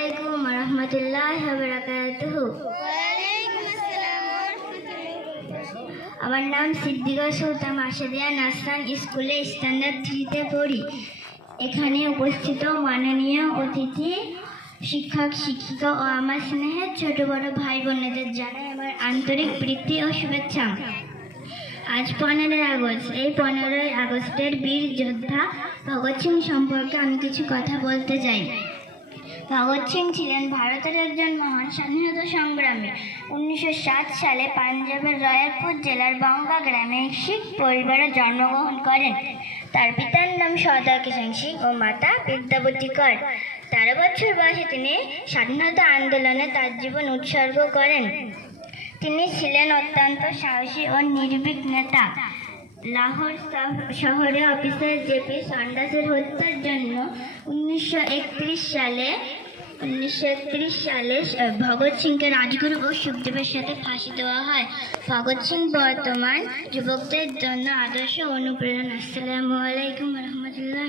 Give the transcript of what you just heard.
আসসালামু আলাইকুম রহমতুল্লাহি ওয়া বারাকাতুহু। আমার নাম সিদ্দিকা সুলতান আশাদিয়া নাসরান স্কুলে স্ট্যান্ডার্ড 3-তে পড়ি। এখানে উপস্থিত মাননীয় অতিথি, শিক্ষক শিক্ষিকা ও আমার স্নেহের ছোট বড় ভাই বোনেদের জানাই আমার আন্তরিক প্রীতি ও শুভেচ্ছা। আজ 15ই আগস্ট। এই 15ই আগস্টের বীর যোদ্ধা ভগৎ সিং সম্পর্কে আমি কিছু কথা বলতে চাই। ভগৎ সিং ছিলেন ভারতের একজন মহান স্বাধীনতা সংগ্রামী। 1907 সালে পাঞ্জাবের রয়ালপুর জেলার বাঙ্গা গ্রামে শিখ পরিবারে জন্মগ্রহণ করেন। তার পিতার নাম সর্দার কিষাণ সিং ও মাতা বিদ্যাবতী কর। 13 বছর বয়সে তিনি স্বাধীনতা আন্দোলনে তার জীবন উৎসর্গ করেন। তিনি ছিলেন অত্যন্ত সাহসী ও নির্ভীক নেতা। লাহোর শহরে অফিসার জেপি সান্ডাসের হত্যার জন্য 1931 সালে ভগৎ সিংকে রাজগুরু ও সুখদেবের সাথে ফাঁসি দেওয়া হয়। ভগৎ সিং বর্তমান যুবকদের জন্য আদর্শ অনুপ্রেরণা। আসসালামু আলাইকুম রহমতুল্লাহ।